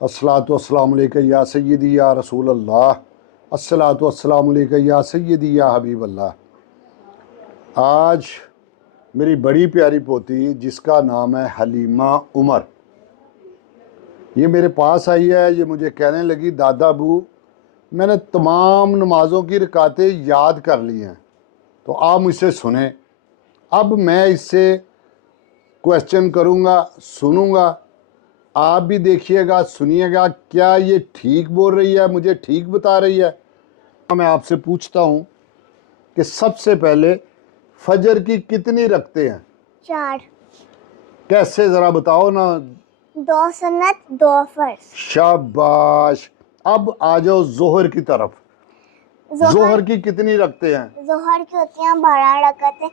अस्सलातु वस्सलामु अलैका या सय्यदी या रसूल अल्लाह, अस्सलातु वस्सलामु अलैका या सय्यदी या हबीब अल्लाह। आज मेरी बड़ी प्यारी पोती जिसका नाम है हलीमा उमर, ये मेरे पास आई है। ये मुझे कहने लगी, दादा अबू मैंने तमाम नमाज़ों की रकातें याद कर ली हैं, तो आप मुझसे सुने। अब मैं इससे क्वेश्चन करूँगा, सुनूँगा, आप भी देखिएगा, सुनिएगा, क्या ये ठीक बोल रही है, मुझे ठीक बता रही है। मैं आपसे पूछता हूँ कि सबसे पहले फजर की कितनी रखते हैं? 4। कैसे, ज़रा बताओ ना। 2 सुन्नत 2 फर्ज। शाबाश। अब आ जाओ जोहर की तरफ। जोहर की कितनी रखते हैं? जोहर की होती हैं 12 रकातें,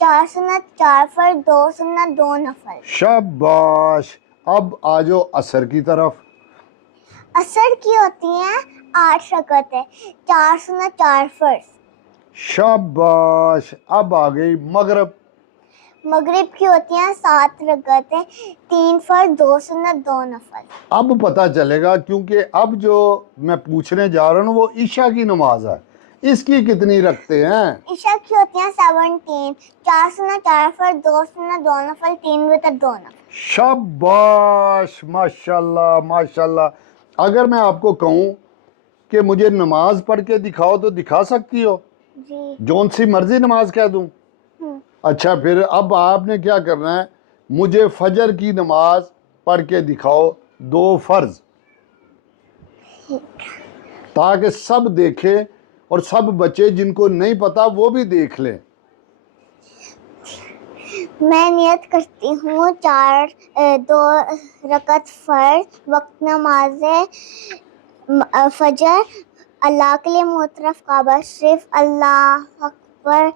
4 सुन्नत 4 फर्ज, 2 सुन्नत 2 नफल। शाबाश। अब आ जाओ असर की तरफ। असर की होती हैं 8 रकातें, 4 सुन्नत 4 फर्ज। शाबाश। अब आ गई मगरिब। मगरिब की होती हैं 7 रकातें, 3 फर्ज, 2 सुन्नत 2 नफल। अब पता चलेगा, क्योंकि अब जो मैं पूछने जा रहा हूँ वो ईशा की नमाज है। इसकी कितनी रखते हैं? ईशा की होती हैं 17, 4 सुन्नत 4 फर्ज, 2 सुन्नत 2 नफल, 3 वितर 2 नफल। शाबाश, माशाल्लाह माशाल्लाह। अगर मैं आपको कहूँ कि मुझे नमाज पढ़ के दिखाओ तो दिखा सकती हो? जी। जौन सी मर्जी नमाज कह दूँ? अच्छा, फिर अब आपने क्या करना है, मुझे फजर की नमाज पढ़ के दिखाओ 2 फर्ज, ताकि सब देखें और सब बच्चे जिनको नहीं पता वो भी देख लें। मैं नियत करती हूँ 2 रकत फर्ज, वक्त नमाज फजर, अल्लाह के लिए मुतरफ काबा शरीफ, अल्लाह अकबर,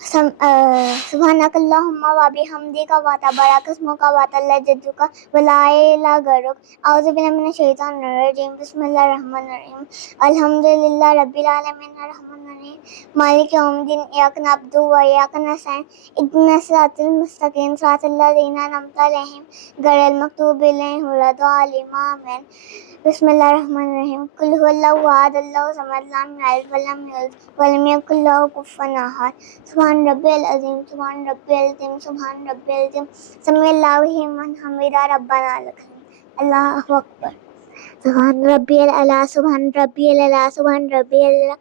सुब्हानकल्लाहुम्मा व बिहम्दिका व तबारक अस्मुका व तअल्ला जद्दुका व ला इलाहा गैरुक, औज़ु बिल्लाहि मिनश शैतानिर रजीम, बिस्मिल्लाहिर रहमानिर रहीम, अल्हम्दुलिल्लाहि रब्बिल आलमीन, अर्रहमानिर रहीम, मालिकि यौमिद्दीन, इय्याका नअबुदु व इय्याका नस्तईन, इहदिनस सिरातल मुस्तकीम, सिरातल लज़ीना अनअमता अलैहिम, गैरिल मग़दूबि अलैहिम वलद्दालिन, आमीन। बिस्मिल्लाहिर्रहमानिर्रहीम, कुल हुवल्लाहु अहद, अल्लाहु समद, लम यलिद व लम यूलद व लम यकुल लहू कुफुवन अहद। सुभान रब्बियल अज़ीम, सुभान रब्बियल अज़ीम, सुभान रब्बियल अज़ीम, समीअल्लाहु लिमन हमिदा, रब्बना लकल हम्द, अल्लाहु अकबर। सुभान रब्बियल अला, सुभान रब्बियल अला, सुभान रब्बियल अला,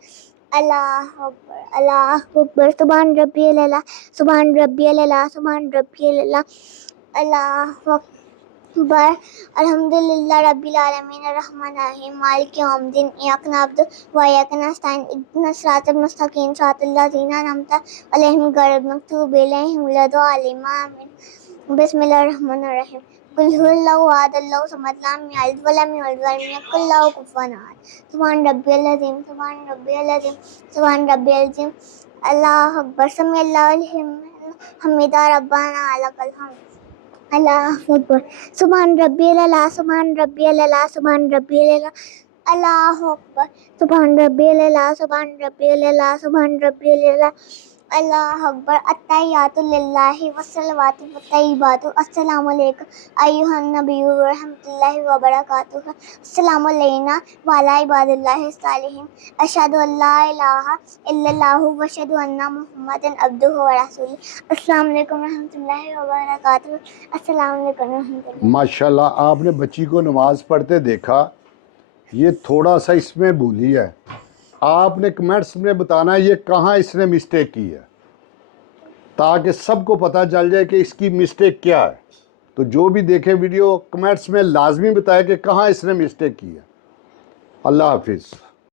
अल्लाहु अकबर, अल्लाहु अकबर। सुभान रब्बियल अला, सुभान रब्बियल अला, सुभान रब्बियल अला, अल्लाहु अकबर। अल्हम्दुलिल्लाहि रब्बिल आलमीन, अर्रहमानिर रहीम, मालिकि यौमिद्दीन, इय्याका नअबुदु व इय्याका नस्तईन, इहदिनस सिरातल मुस्तकीम, सिरातल लज़ीना अनअमता अलैहिम, गैरिल मग़दूबि अलैहिम वलद्दालिन, आमीन। बिस्मिल्लाहिर रहमानिर रहीम, कुल हुवल्लाहु अहद, अल्लाहु समद, लम यलिद व लम यूलद व लम यकुल लहू कुफुवन अहद। सुभान रब्बियल अज़ीम, सुभान रब्बियल अज़ीम, सुभान रब्बियल अज़ीम, अल्लाहु अकबर। समीअल्लाहु लिमन हमिदा, रब्बना लकल हम्द, अल्लाहु अकबर। सुभान रब्बियल अला, सुभान रब्बियल अला, सुभान रब्बियल अला, अल्लाहु अकबर। सुभान रब्बियल अला, सुभान रब्बियल अला, सुभान रब्बियल अला, अल्लाहु अकबर। अत्तहियातु लिल्लाहि वस्सलावातु वत्तय्यिबातु, अस्सलामु अलैका अय्युहन नबिय्यु व रहमतुल्लाहि व बरकातुहू, अस्सलामु अलैना व अला इबादिल्लाहि सालिहीन, अशहदु अल्ला इलाहा इल्लल्लाहु व अशहदु अन्ना मुहम्मदन अब्दुहु व रसूलुहू। अस्सलामु अलैकुम व रहमतुल्लाहि व बरकातुहू। अस्सलामु अलैकुम व रहमतुल्लाहि। माशाल्लाह, आपने बच्ची को नमाज पढ़ते देखा, ये थोड़ा सा इसमें भूली है। आपने कमेंट्स में बताना है ये कहाँ इसने मिस्टेक की है, ताकि सबको पता चल जाए कि इसकी मिस्टेक क्या है। तो जो भी देखे वीडियो कमेंट्स में लाजमी बताए कि कहाँ इसने मिस्टेक की है। अल्लाह हाफिज़।